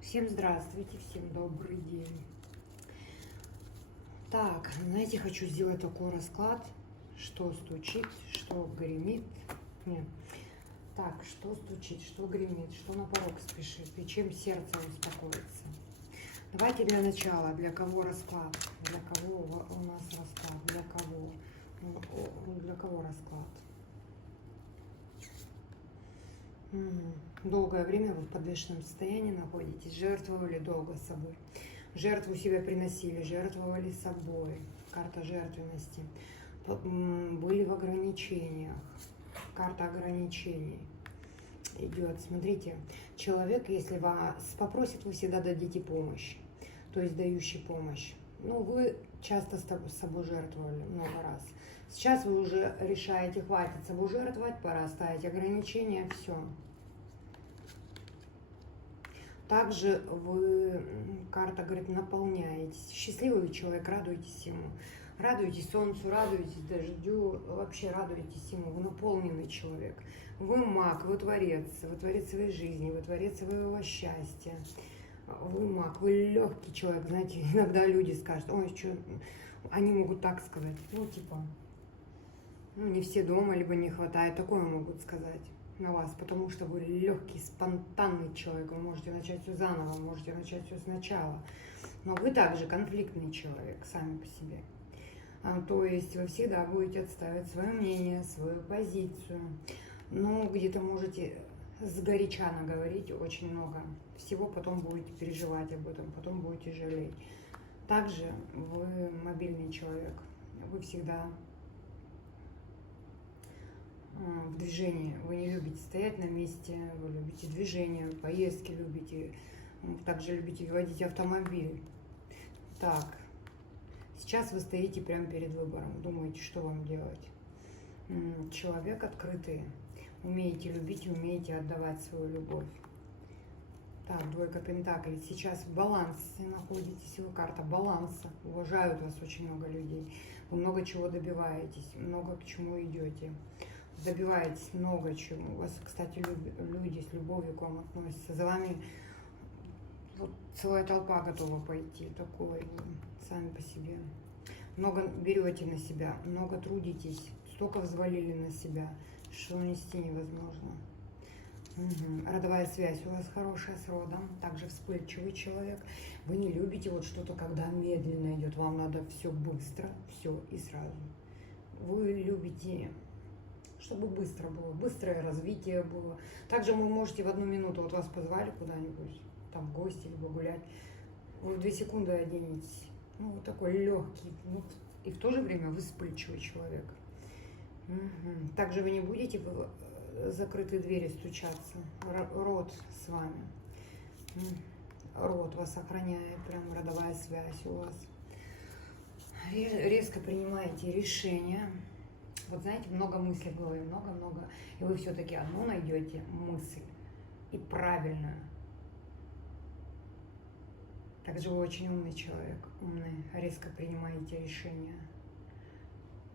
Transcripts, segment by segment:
Всем здравствуйте, всем добрый день. Так, знаете, хочу сделать такой расклад, что стучит, что гремит. Нет. Так, что стучит, что гремит, что на порог спешит, и чем сердце успокоится. Давайте для начала, для кого расклад, для кого у нас расклад, для кого, для кого расклад. Долгое время вы в подвешенном состоянии находитесь, жертвовали долго собой. Жертву себя приносили, жертвовали собой. Карта жертвенности. Были в ограничениях. Карта ограничений идет. Смотрите, человек, если вас попросит, вы всегда дадите помощь. То есть дающий помощь. Ну, вы часто с собой жертвовали много раз. Сейчас вы уже решаете, хватит собой жертвовать, пора ставить ограничения, все. Также вы, карта говорит, наполняетесь. Счастливый человек, радуетесь ему. Радуетесь солнцу, радуетесь дождю, вообще радуетесь ему. Вы наполненный человек. Вы маг, вы творец своей жизни, вы творец своего счастья. Вы маг, вы легкий человек. Знаете, иногда люди скажут, ой, что, они могут так сказать. Ну, типа, не все дома, либо не хватает. Такое могут сказать на вас, потому что вы легкий, спонтанный человек, вы можете начать все заново, можете начать все сначала. Но вы также конфликтный человек, сами по себе. То есть вы всегда будете отстаивать свое мнение, свою позицию. Но где-то можете сгоряча наговорить очень много всего, потом будете переживать об этом, потом будете жалеть. Также вы мобильный человек, вы всегда в движении. Вы не любите стоять на месте, вы любите движение, поездки любите, также любите водить автомобиль. Так, сейчас вы стоите прямо перед выбором, думаете, что вам делать. Человек открытый, умеете любить и умеете отдавать свою любовь. Так, двойка пентаклей. Сейчас в балансе находитесь, вы карта баланса. Уважают вас очень много людей. Вы много чего добиваетесь, много к чему идете. Добиваетесь много чего. У вас, кстати, люди с любовью к вам относятся. За вами вот целая толпа готова пойти. Такой сами по себе. Много берете на себя, много трудитесь. Столько взвалили на себя, что нести невозможно. Родовая связь у вас хорошая с родом, также вспыльчивый человек. Вы не любите вот что-то, когда медленно идет, вам надо все быстро, все и сразу. Вы любите, чтобы быстро было, быстрое развитие было. Также вы можете в 1 минуту, вот вас позвали куда-нибудь, там в гости, либо гулять, вы в 2 секунды оденетесь. Ну, вот такой легкий, вот, и в то же время вы вспыльчивый человек. Также вы не будете в закрытые двери стучаться. Род с вами. Род вас охраняет, прям родовая связь у вас. Резко принимаете решения. Вот знаете, много мыслей в голове, много-много. И вы все-таки одну найдете мысль. И правильную. Также вы очень умный человек. Умный. Резко принимаете решения.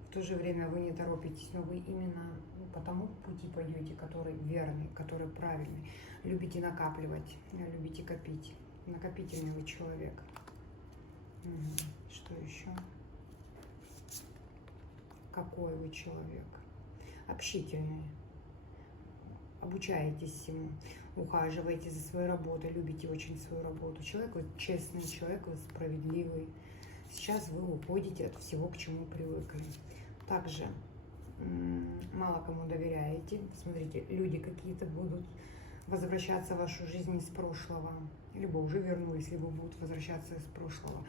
В то же время вы не торопитесь, но вы именно по тому пути пойдете, который верный, который правильный. Любите накапливать, любите копить. Накопительный вы человек. Что еще? Какой вы человек? Общительный. Обучаетесь всему. Ухаживаете за своей работой, любите очень свою работу. Человек вы честный, человек вы справедливый. Сейчас вы уходите от всего, к чему привыкли. Также мало кому доверяете. Смотрите, люди какие-то будут возвращаться в вашу жизнь из прошлого. Либо уже вернулись, либо будут возвращаться из прошлого.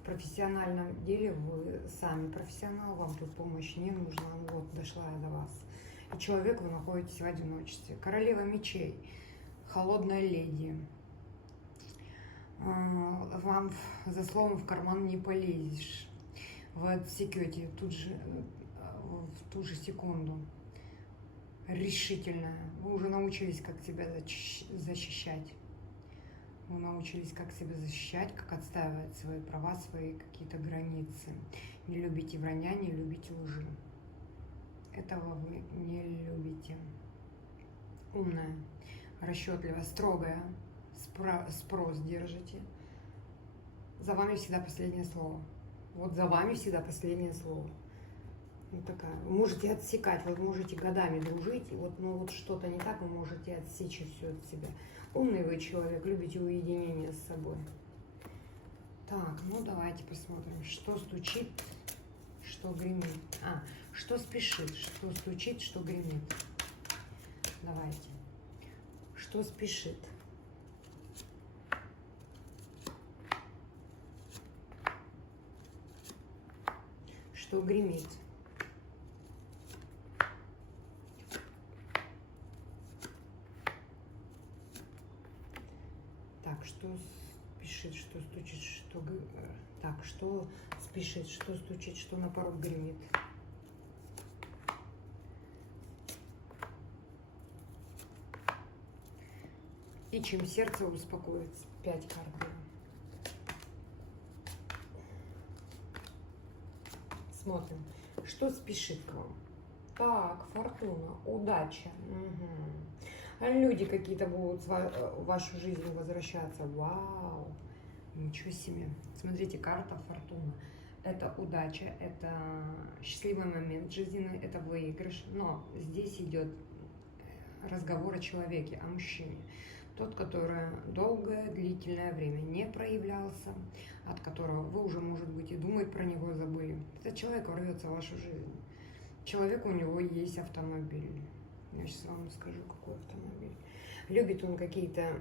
В профессиональном деле вы сами профессионал, вам тут помощь не нужна. Ну вот, дошла я до вас. И человек, вы находитесь в одиночестве. Королева мечей, холодная леди. Вам за словом в карман не полезешь. Вы отсекете тут же, в ту же секунду. Решительная. Вы уже научились, как себя защищать. Вы научились, как себя защищать, как отстаивать свои права, свои какие-то границы. Не любите вранья, не любите лжи. Этого вы не любите. Умная, расчетливая, строгая. спрос держите. За вами всегда последнее слово. Вот за вами всегда последнее слово. Вот такая. Вы можете отсекать, вы можете годами дружить, и вот, ну, вот что-то не так, вы можете отсечь все от себя. Умный вы человек, любите уединение с собой. Так, ну давайте посмотрим, что стучит, что гремит. Что спешит, что стучит, что гремит. Давайте. Что спешит? Что гремит? Так, что спешит, что стучит, что... Так, что спешит, что стучит, что на порог гремит? И чем сердце успокоится? 5 карт. Смотрим, что спешит к вам. Так, фортуна, удача. Угу. Люди какие-то будут в вашу жизнь возвращаться. Вау, ничего себе. Смотрите, карта фортуна. Это удача, это счастливый момент жизненный, это выигрыш. Но здесь идет разговор о человеке, о мужчине. Тот, который долгое, длительное время не проявлялся, от которого вы уже, может быть, и думать про него забыли. Этот человек ворвется в вашу жизнь. Человек, у него есть автомобиль. Я сейчас вам скажу, какой автомобиль. Любит он какие-то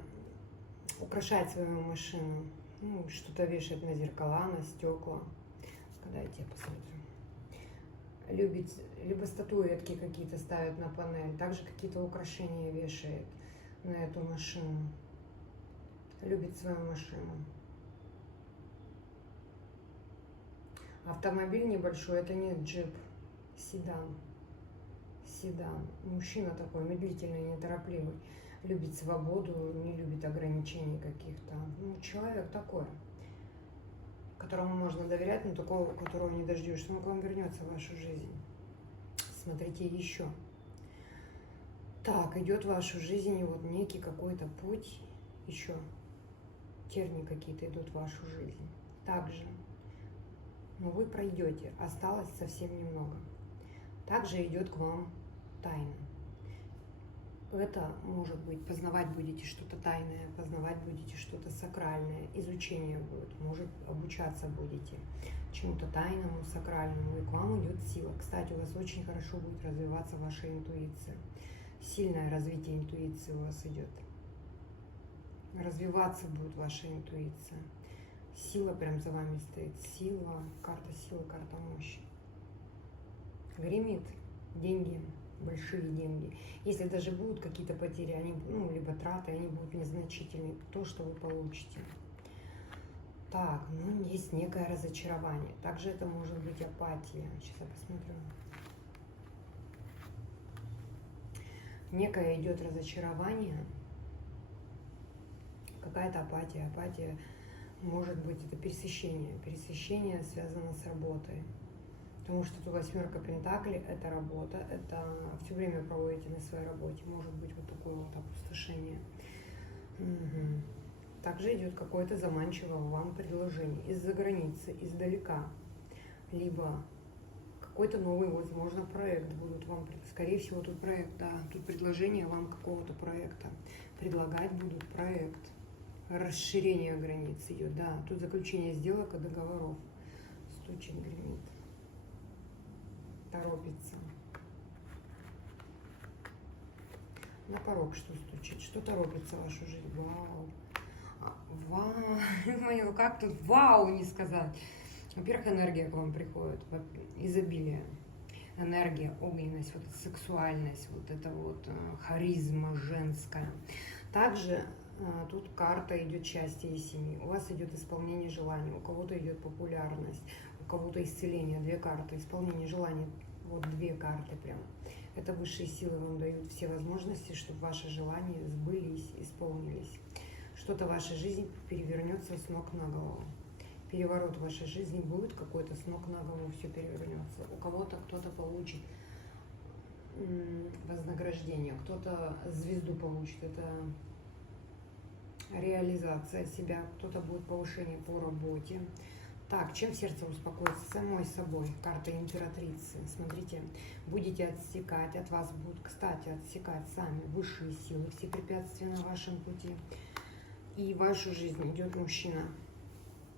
украшать свою машину. Ну, что-то вешать на зеркала, на стекла. Дайте я посмотрю. Любит, либо статуэтки какие-то ставят на панель, также какие-то украшения вешает на эту машину. Любит свою машину. Автомобиль небольшой, это не джип, седан. Седан. Мужчина такой медлительный, неторопливый. Любит свободу, не любит ограничений каких-то. Ну, человек такой, которому можно доверять, но такого, которого не дождешься. Он к вам вернется в вашу жизнь. Смотрите еще. Так, идет в вашу жизнь вот некий какой-то путь, еще тернии какие-то идут в вашу жизнь. Также, но вы пройдете, осталось совсем немного. Также идет к вам тайна. Это может быть, познавать будете что-то тайное, познавать будете что-то сакральное, изучение будет, может, обучаться будете чему-то тайному, сакральному, и к вам идет сила. Кстати, у вас очень хорошо будет развиваться ваша интуиция. Сильное развитие интуиции у вас идет. Развиваться будет ваша интуиция. Сила прям за вами стоит. Сила, карта силы, карта мощи. Гремит деньги, большие деньги. Если даже будут какие-то потери, они, ну, либо траты, они будут незначительны. То, что вы получите. Так, ну, есть некое разочарование. Также это может быть апатия. Сейчас я посмотрю. Некое идет разочарование. Какая-то апатия. Апатия может быть это пересыщение. Пересыщение связано с работой. Потому что тут 8 пентаклей – это работа, это все время проводите на своей работе. Может быть вот такое вот опустошение. Угу. Также идет какое-то заманчивое вам предложение из-за границы, издалека. Либо какой-то новый, возможно, проект будут вам, скорее всего, тут проект, да, тут предложение вам какого-то проекта. Предлагать будут проект. Расширение границ идет, да, тут заключение сделок и договоров. Стучит, гремит. Торопится. На порог что стучит? Что торопится в вашу жизнь? Вау. Вау. Как тут вау не сказать? Во-первых, энергия к вам приходит. Изобилие. Энергия, огненность, вот эта сексуальность, вот это вот харизма женская. Также тут карта идет счастье и семьи. У вас идет исполнение желаний, у кого-то идет популярность, у кого-то исцеление. 2 карты. Исполнение желаний. Вот 2 карты прям. Это высшие силы вам дают все возможности, чтобы ваши желания сбылись, исполнились. Что-то в вашей жизни перевернется с ног на голову. Переворот в вашей жизни будет какой-то, с ног на голову все перевернется. У кого-то кто-то получит вознаграждение, кто-то звезду получит. Это реализация себя, кто-то будет повышение по работе. Так, чем сердце успокоится? Самой собой. Карта императрицы. Смотрите, будете отсекать, от вас будут, кстати, отсекать сами высшие силы, все препятствия на вашем пути. И в вашу жизнь идет мужчина.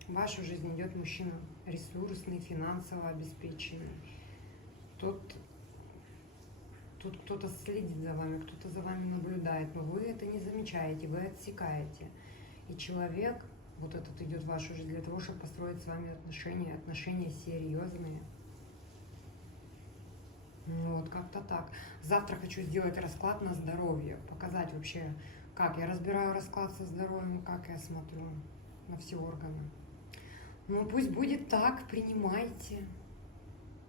В вашу жизнь идет мужчина ресурсный, финансово обеспеченный. Тут кто-то следит за вами, кто-то за вами наблюдает, но вы это не замечаете, вы отсекаете. И человек, вот этот идет в вашу жизнь для того, чтобы построить с вами отношения серьезные. Ну вот как-то так. Завтра хочу сделать расклад на здоровье, показать вообще, как я разбираю расклад со здоровьем, как я смотрю на все органы. Ну пусть будет так, принимайте.